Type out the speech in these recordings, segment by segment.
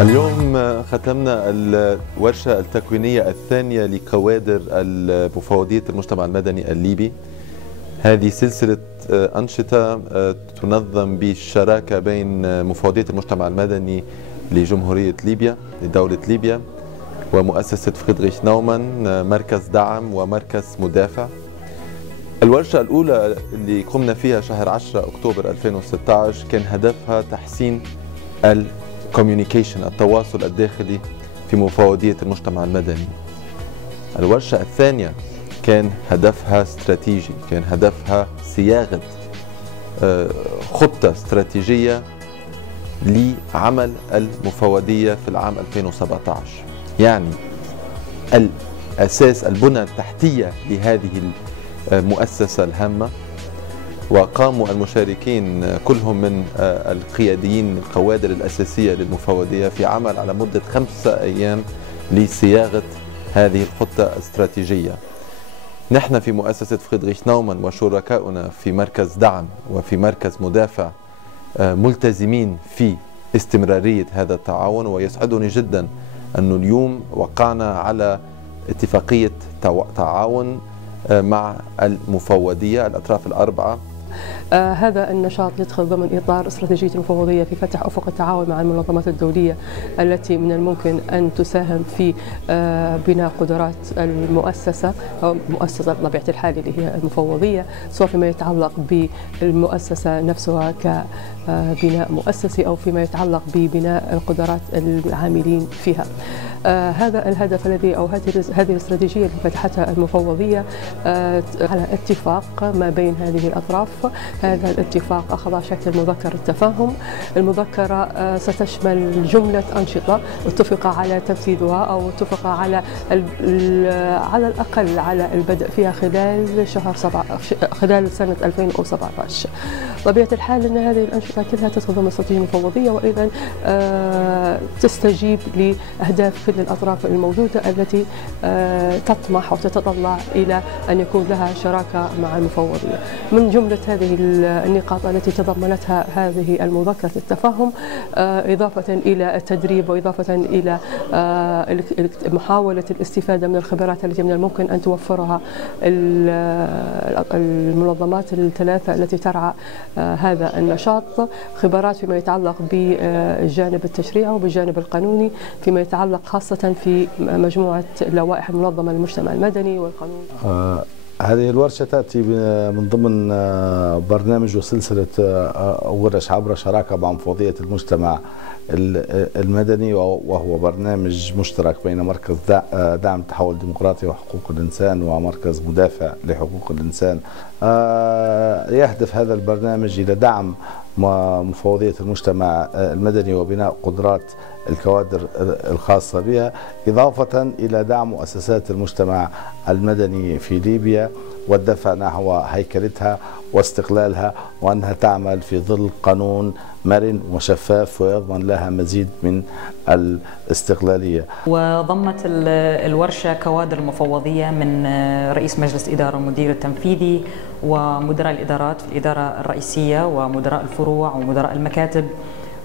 اليوم ختمنا الورشة التكوينية الثانية لكوادر مفوضية المجتمع المدني الليبي. هذه سلسلة أنشطة تنظم بالشراكة بين مفوضية المجتمع المدني لجمهورية ليبيا لدولة ليبيا ومؤسسة فريدريش نومان، مركز دعم ومركز مدافع. الورشة الأولى اللي قمنا فيها شهر 10 أكتوبر 2016 كان هدفها تحسين الكوميونيكيشن، التواصل الداخلي في مفوضية المجتمع المدني. الورشة الثانية كان هدفها استراتيجي، كان هدفها صياغة خطة استراتيجية لعمل المفوضية في العام 2017. يعني الأساس، البنى التحتية لهذه المؤسسة الهامة. وقاموا المشاركين كلهم من القياديين الكوادر الأساسية للمفوضية في عمل على مدة 5 أيام لصياغة هذه الخطة الاستراتيجية. نحن في مؤسسة فريدريش نومان وشركاؤنا في مركز دعم وفي مركز مدافع ملتزمين في استمرارية هذا التعاون، ويسعدني جدا أنه اليوم وقعنا على اتفاقية تعاون مع المفوضية الأطراف الأربعة. هذا النشاط يدخل ضمن إطار استراتيجية المفوضية في فتح أفق التعاون مع المنظمات الدولية التي من الممكن أن تساهم في بناء قدرات المؤسسة أو مؤسسة بطبيعة الحال اللي هي المفوضية، سواء فيما يتعلق بالمؤسسة نفسها كبناء مؤسسي أو فيما يتعلق ببناء القدرات العاملين فيها. هذا الهدف الذي أو هذه الاستراتيجية اللي فتحتها المفوضية على اتفاق ما بين هذه الأطراف. هذا الاتفاق أخذ شكل مذكرة تفاهم. المذكرة ستشمل جملة أنشطة اتفق على تنفيذها أو اتفق على الأقل على البدء فيها خلال سنة 2017. طبيعة الحال أن هذه الأنشطة كلها تدخل ضمن استراتيجية المفوضية، وأيضا تستجيب لأهداف كل الأطراف الموجودة التي تطمح وتتطلع إلى أن يكون لها شراكة مع المفوضية. من جملة هذه النقاط التي تضمنتها هذه المذكرة التفاهم إضافة إلى التدريب وإضافة إلى محاولة الاستفادة من الخبرات التي من الممكن أن توفرها المنظمات الثلاثة التي ترعى هذا النشاط، خبرات فيما يتعلق بالجانب التشريعي وبالجانب القانوني، فيما يتعلق خاصة في مجموعة لوائح المنظمة للمجتمع المدني والقانون. هذه الورشة تأتي من ضمن برنامج وسلسلة ورش عبر شراكة مع مفوضية المجتمع المدني، وهو برنامج مشترك بين مركز دعم التحول الديمقراطي وحقوق الإنسان ومركز مدافع لحقوق الإنسان. يهدف هذا البرنامج إلى دعم مفوضية المجتمع المدني وبناء قدرات الكوادر الخاصة بها، إضافة إلى دعم مؤسسات المجتمع المدني في ليبيا والدفع نحو هيكلتها واستقلالها، وأنها تعمل في ظل قانون مرن وشفاف ويضمن لها مزيد من الاستقلالية. وضمت الورشة كوادر المفوضية من رئيس مجلس إدارة والمدير التنفيذي ومدراء الإدارات في الإدارة الرئيسية ومدراء الفروع ومدراء المكاتب.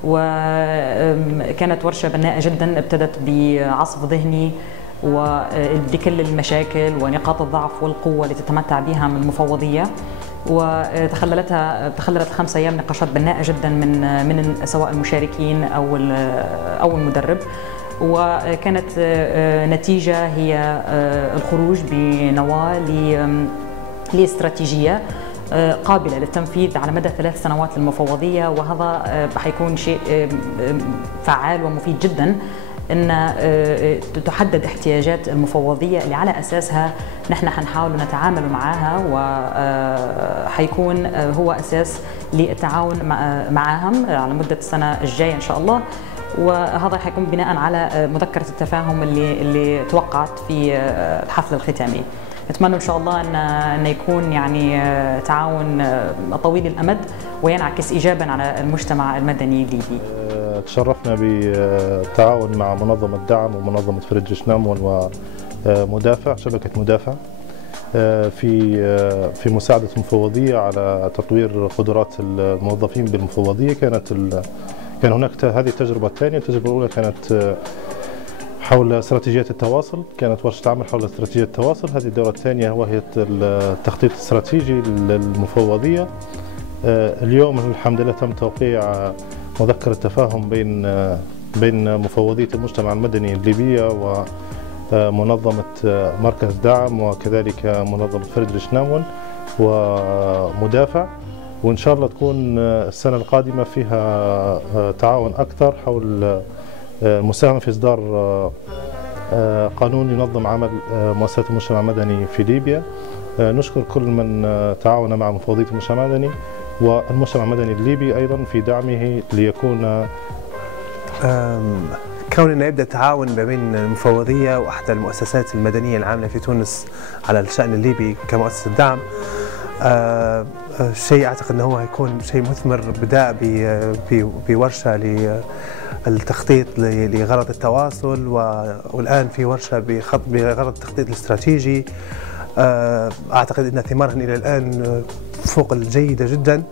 وكانت ورشة بناءة جدا، ابتدت بعصف ذهني وبكل المشاكل ونقاط الضعف والقوة اللي تتمتع بها من المفوضية، وتخللت 5 أيام نقاشات بناءة جدا من سواء المشاركين أو المدرب. وكانت نتيجة هي الخروج بنواة لاستراتيجية قابلة للتنفيذ على مدى 3 سنوات للمفوضية، وهذا حيكون شيء فعال ومفيد جدا، أن تحدد احتياجات المفوضية اللي على أساسها نحن حنحاول نتعامل معها، وحيكون هو أساس للتعاون معهم على مدة السنة الجاية إن شاء الله. وهذا حيكون بناء على مذكرة التفاهم اللي توقعت في الحفل الختامي. نتمنى ان شاء الله ان يكون يعني تعاون طويل الامد وينعكس ايجابا على المجتمع المدني الليبي. تشرفنا بالتعاون مع منظمة دعم ومنظمة فريدريش نامون ومدافع شبكة مدافع في مساعدة المفوضية على تطوير قدرات الموظفين بالمفوضية. كان هناك هذه التجربة الثانية. التجربة الأولى كانت حول استراتيجية التواصل، كانت ورشة عمل حول استراتيجية التواصل. هذه الدورة الثانية وهي التخطيط الاستراتيجي للمفوضية. اليوم الحمد لله تم توقيع مذكرة تفاهم بين مفوضية المجتمع المدني الليبية ومنظمة مركز دعم وكذلك منظمة فريدريش نامون ومدافع، وإن شاء الله تكون السنة القادمة فيها تعاون أكثر حول المساهمة في إصدار قانون ينظم عمل مؤسسات المجتمع المدني في ليبيا. نشكر كل من تعاون مع مفوضية المجتمع المدني والمجتمع المدني الليبي أيضا في دعمه ليكون كوننا يبدأ التعاون ما بين المفوضية وأحدى المؤسسات المدنية العاملة في تونس على الشأن الليبي كمؤسسة دعم، شيء أعتقد أنه هو هيكون شيء مثمر. بدأ بورشة للتخطيط لغرض التواصل، والآن في ورشة بغرض التخطيط الاستراتيجي. أعتقد أن ثمارها إلى الآن فوق الجيدة جدا.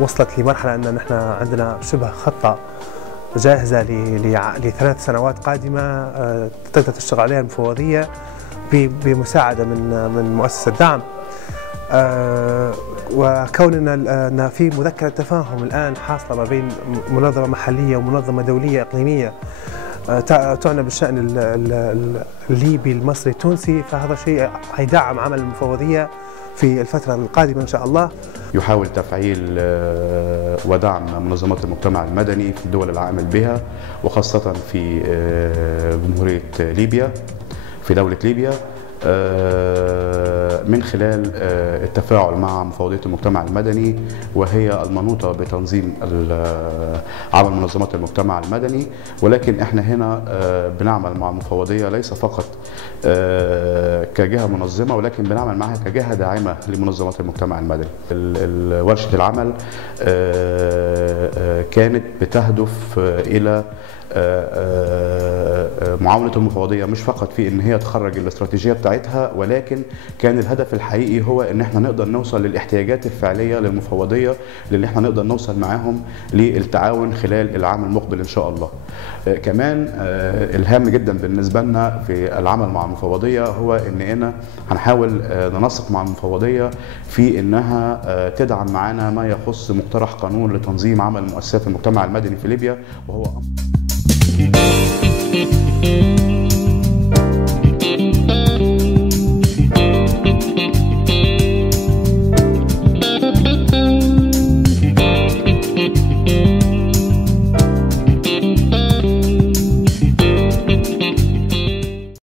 وصلت لمرحلة أن نحن عندنا شبه خطة جاهزة ل3 سنوات قادمة تقدر تشتغل عليها المفوضية بمساعدة من مؤسسة دعم. وكوننا في مذكرة تفاهم الآن حاصلة ما بين منظمة محلية ومنظمة دولية إقليمية تعنى بالشأن الليبي المصري التونسي، فهذا شيء هيدعم عمل المفوضية في الفترة القادمة إن شاء الله. يحاول تفعيل ودعم منظمات المجتمع المدني في الدول العامل بها، وخاصة في جمهورية ليبيا، في دولة ليبيا، من خلال التفاعل مع مفوضية المجتمع المدني، وهي المنوطة بتنظيم عمل منظمات المجتمع المدني. ولكن احنا هنا بنعمل مع المفوضية ليس فقط كجهة منظمة، ولكن بنعمل معها كجهة داعمة لمنظمات المجتمع المدني. ورشة العمل كانت بتهدف إلى معاونة المفوضية مش فقط في ان هي تخرج الاستراتيجية بتاعتها، ولكن كان الهدف الحقيقي هو ان احنا نقدر نوصل للاحتياجات الفعلية للمفوضية اللي احنا نقدر نوصل معاهم للتعاون خلال العام المقبل ان شاء الله. كمان الهام جدا بالنسبة لنا في العمل مع المفوضية هو اننا هنحاول ننسق مع المفوضية في انها تدعم معانا ما يخص مقترح قانون لتنظيم عمل مؤسسات المجتمع المدني في ليبيا، وهو